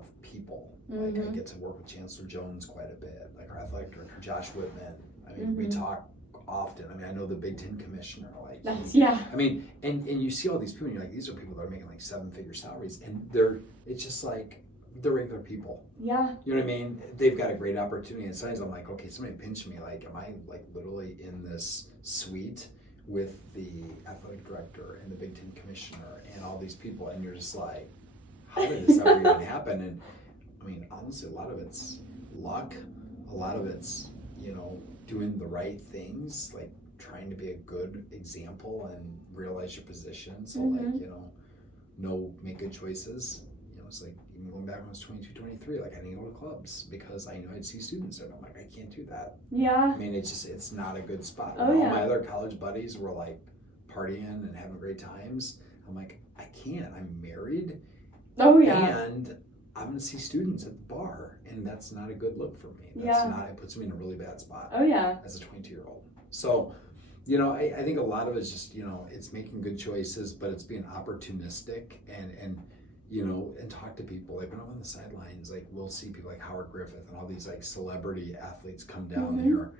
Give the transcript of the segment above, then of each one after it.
of people. Like I get to work with Chancellor Jones quite a bit, like our athletic director Josh Whitman. I mean, we talk often. I mean, I know the Big Ten commissioner. Like, I mean, and you see all these people, and you're like, these are people that are making like 7-figure salaries, and it's just like they're regular people. Yeah. You know what I mean? They've got a great opportunity, and sometimes I'm like, okay, somebody pinch me. Like, am I like literally in this suite with the athletic director and the Big Ten commissioner and all these people, and you're just like, how did this ever even happen? And I mean, honestly, a lot of it's luck. A lot of it's, you know, doing the right things, like trying to be a good example and realize your position. So like, you know, make good choices. You know, it's like even going back when I was 22, 23, like I didn't go to clubs because I knew I'd see students there. And I'm like, I can't do that. Yeah. I mean, it's not a good spot. Oh, all my other college buddies were like partying and having great times. I'm like, I can't. I'm married. Oh yeah. And I'm gonna see students at the bar, and that's not a good look for me. It puts me in a really bad spot. Oh yeah. As a 22-year-old. So, you know, I think a lot of it's just, you know, it's making good choices, but it's being opportunistic and you know, and talk to people. Like when I'm on the sidelines, like we'll see people like Howard Griffith and all these like celebrity athletes come down here,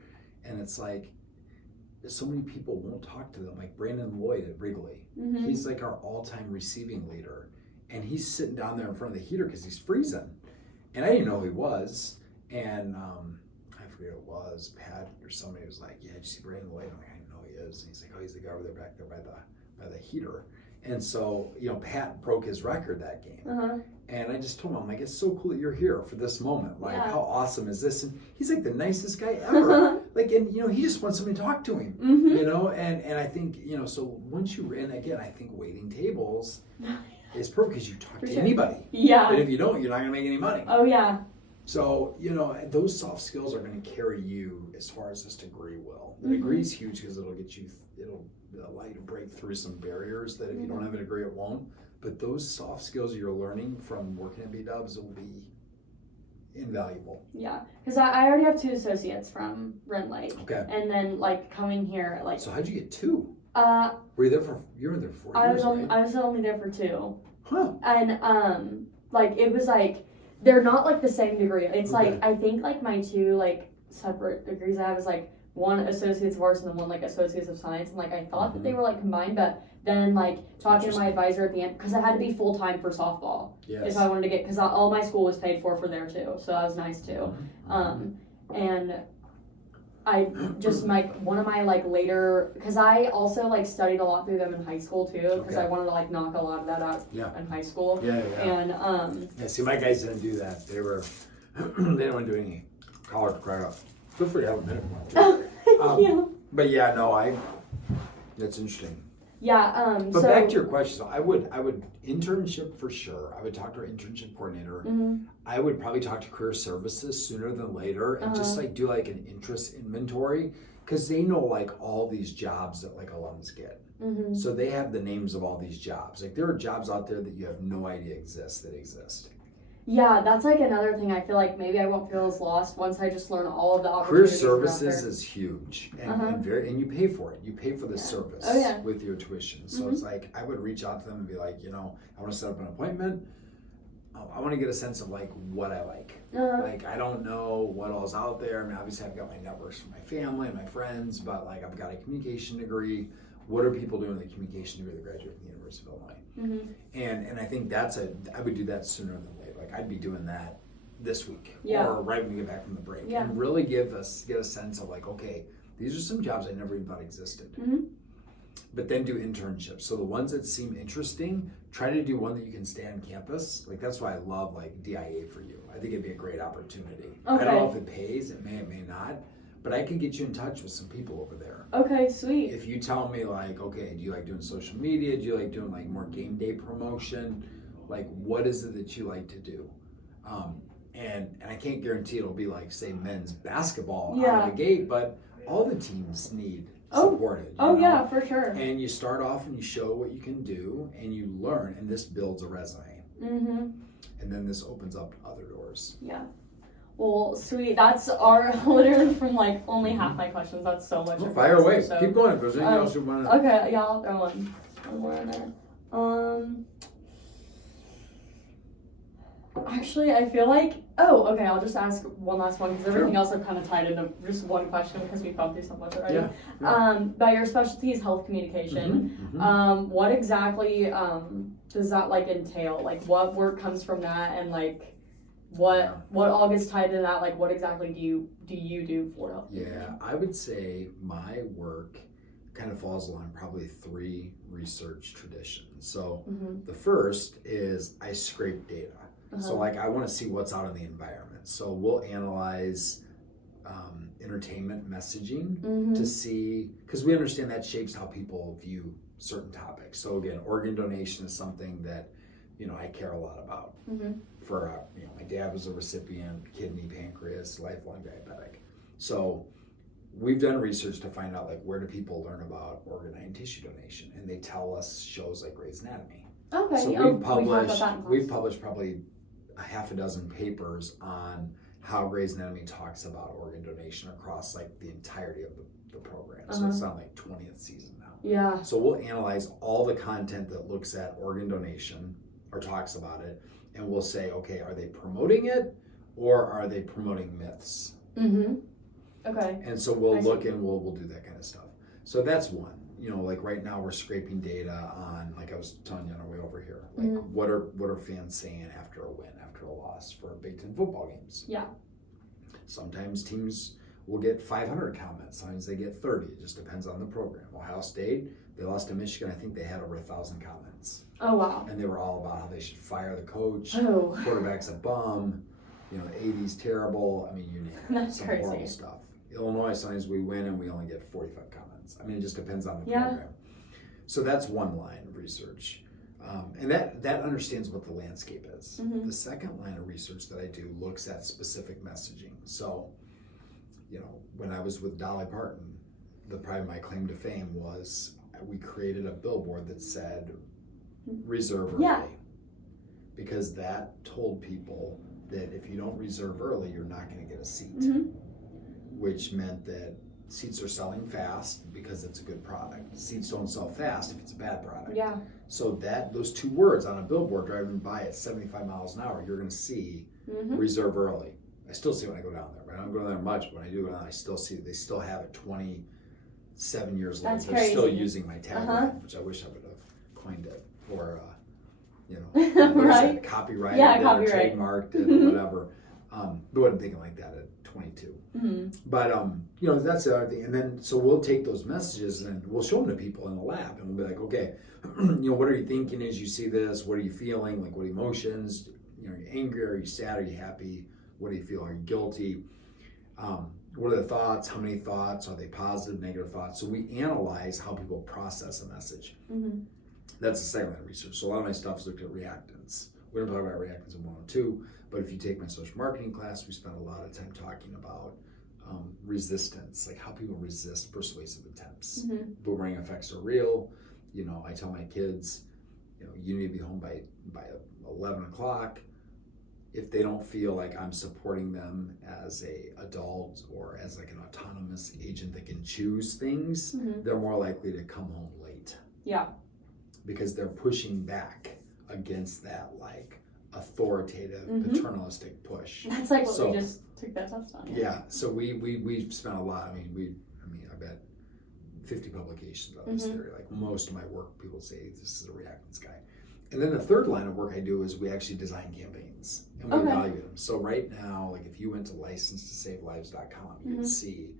and it's like so many people won't talk to them. Like Brandon Lloyd at Wrigley, he's like our all-time receiving leader. And he's sitting down there in front of the heater because he's freezing. And I didn't know who he was. And I forget who it was, Pat or somebody was like, yeah, did you see Brandon Lloyd? I'm like, I didn't know who he is. And he's like, oh, he's the guy over there back there by the heater. And so, you know, Pat broke his record that game. And I just told him, I'm like, it's so cool that you're here for this moment. Like, how awesome is this? And he's like the nicest guy ever. Like, and, you know, he just wants somebody to talk to him, you know? And I think, you know, so once you, and again, I think waiting tables is perfect because you talk to anybody. Yeah. And if you don't, you're not going to make any money. Oh, yeah. So, you know, those soft skills are going to carry you as far as this degree will. The degree is huge because it'll allow you to break through some barriers that if you don't have a degree, it won't. But those soft skills you're learning from working at B-Dubs will be invaluable. Yeah, because I already have 2 associates from Rend Lake. Okay. And then, like, coming here, like... So how'd you get 2? Were you there for 4 years, right? I was only there for 2. Huh. And, like, it was, like, they're not, like, the same degree. It's, like, I think, like, my 2, like, separate degrees I have is, like, 1 Associates of Arts and then 1, like, Associates of Science. And, like, I thought that they were, like, combined, but then, like, talking to my advisor at the end, because I had to be full-time for softball. Yes. If I wanted to get, because all my school was paid for there, too. So that was nice, too. And I just, like, one of my, like, later, because I also, like, studied a lot through them in high school, too, because I wanted to, like, knock a lot of that out in high school. Yeah. And, see, my guys didn't do that. They didn't want to do any college credit. Good for you, have a minute. But yeah, no, that's interesting. Yeah, but so, back to your question, so I would internship for sure. I would talk to our internship coordinator. I would probably talk to career services sooner than later and just like do like an interest inventory because they know like all these jobs that like alums get. So they have the names of all these jobs. Like there are jobs out there that you have no idea exist. Yeah, that's like another thing. I feel like maybe I won't feel as lost once I just learn all of the opportunities. Career services is huge, and you pay for it. You pay for the service with your tuition. So it's like I would reach out to them and be like, you know, I want to set up an appointment. I want to get a sense of like what I like. Like I don't know what all's out there. I mean, obviously I've got my networks from my family and my friends, but like I've got a communication degree. What are people doing with a communication degree that graduate from the University of Illinois? And I think I would do that sooner than later. Like I'd be doing that this week or right when we get back from the break and really get a sense of like, okay, these are some jobs I never even thought existed. But then do internships. So the ones that seem interesting, try to do one that you can stay on campus. Like that's why I love like DIA for you. I think it'd be a great opportunity. I don't know if it pays, it may not, but I can get you in touch with some people over there. Okay, sweet. If you tell me like, okay, do you like doing social media? Do you like doing like more game day promotion? Like what is it that you like to do? And I can't guarantee it'll be like say men's basketball out of the gate, but all the teams need supported. Yeah, for sure. And you start off and you show what you can do and you learn and this builds a resume. And then this opens up other doors. Yeah. Well, sweet. That's literally from like only half my questions. That's so much. Fire away. So, keep going if there's anything else you want to. Okay, yeah, I'll throw one more in there. Actually, I feel like, okay, I'll just ask one last one because everything Sure. else I've kind of tied into just one question because we've gone through so much already. Yeah. But your specialty is health communication. What exactly does that like entail? Like what work comes from that, and like what all gets tied into that? Like what exactly do you do for health communication? I would say my work kind of falls along probably 3 research traditions. So the first is I scrape data. So like I want to see what's out in the environment. So we'll analyze entertainment messaging to see, because we understand that shapes how people view certain topics. So again, organ donation is something that, you know, I care a lot about. For you know, my dad was a recipient, kidney, pancreas, lifelong diabetic. So we've done research to find out like where do people learn about organ and tissue donation, and they tell us shows like Grey's Anatomy. Okay. So we've We published probably a half a dozen papers on how Grey's Anatomy talks about organ donation across like the entirety of the program. So it's on like 20th season now. Yeah. So we'll analyze all the content that looks at organ donation or talks about it, and we'll say, okay, are they promoting it or are they promoting myths? Okay. And so we'll look and we'll do that kind of stuff. So that's one. You know, like right now we're scraping data on, like I was telling you on our way over here, like what are fans saying after a win, after a loss for Big Ten football games? Yeah. Sometimes teams will get 500 comments. Sometimes they get 30. It just depends on the program. Ohio State, they lost to Michigan. I think they had over 1,000 comments. Oh wow. And they were all about how they should fire the coach. Oh. Quarterback's a bum. You know, the AD's terrible. I mean, you name it. That's some crazy. horrible stuff. Illinois, sometimes we win and we only get 45 comments. I mean, it just depends on the program. So that's one line of research. And that understands what the landscape is. The second line of research that I do looks at specific messaging. So, you know, when I was with Dolly Parton, probably my claim to fame was we created a billboard that said reserve early. Because that told people that if you don't reserve early, you're not going to get a seat. Which meant that seats are selling fast because it's a good product. Seats don't sell fast if it's a bad product. Yeah. So those 2 words on a billboard driving by at 75 miles an hour, you're going to see reserve early. I still see it when I go down there. I don't go down there much, but when I do go down, I still see they still have it 27 years later. They're still using my tagline, which I wish I would have coined it, or you know, right? Copyrighted copyright. or trademarked it or whatever. But wasn't thinking like that at 22. But you know, that's the other thing. And then so we'll take those messages and we'll show them to people in the lab, and we'll be like, okay, you know, what are you thinking as you see this? What are you feeling? Like, what emotions? You know, are you angry? Are you sad? Are you happy? What do you feel? Are you guilty? What are the thoughts? How many thoughts? Are they positive, negative thoughts? So we analyze how people process a message. That's the second line of research. So a lot of my stuff is looked at reactants. We don't talk about reactants in 102, but if you take my social marketing class, we spend a lot of time talking about resistance, like how people resist persuasive attempts. Boomerang effects are real. You know, I tell my kids, you know, you need to be home by 11 o'clock. If they don't feel like I'm supporting them as a adult or as like an autonomous agent that can choose things, they're more likely to come home late. Yeah. Because they're pushing back against that like authoritative paternalistic push. That's like what we just took that test on. Yeah. So we spent a lot. I mean, I bet 50 publications on this theory. Like most of my work, people say this is a reactance guy. And then the third line of work I do is we actually design campaigns and we evaluate them. So right now, like if you went to license2savelives.com, you would see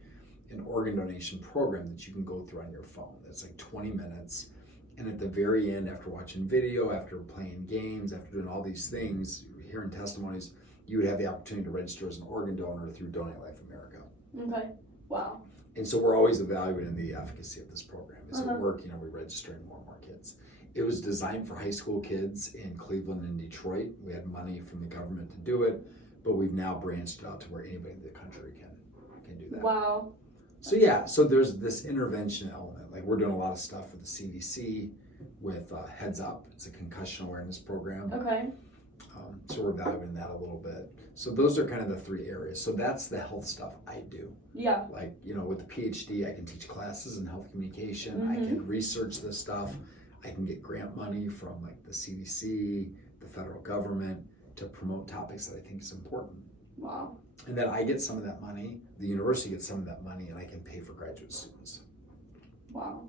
an organ donation program that you can go through on your phone. That's like 20 minutes. And at the very end, after watching video, after playing games, after doing all these things, hearing testimonies, you would have the opportunity to register as an organ donor through Donate Life America. Okay. Wow. And so we're always evaluating the efficacy of this program. Is it working? Are we registering more and more kids? It was designed for high school kids in Cleveland and Detroit. We had money from the government to do it, but we've now branched out to where anybody in the country can do that. Wow. So yeah, so there's this intervention element. Like we're doing a lot of stuff with the CDC with Heads Up. It's a concussion awareness program. Okay. So we're evaluating that a little bit. So those are kind of the 3 areas. So that's the health stuff I do. Yeah. Like, you know, with the PhD, I can teach classes in health communication. I can research this stuff. I can get grant money from like the CDC, the federal government, to promote topics that I think is important. Wow. And then I get some of that money, the university gets some of that money, and I can pay for graduate students. Wow.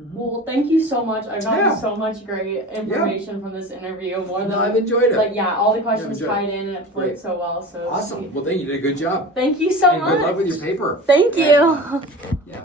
Mm-hmm. Well, thank you so much. I've gotten Yeah. so much great information from this interview. More than I've enjoyed it. like, yeah, all the questions enjoyed tied in and it flowed Great. so well. So Awesome. sweet. Well, then you did a good job. Thank you so And much. good luck with your paper. Thank And, you. yeah.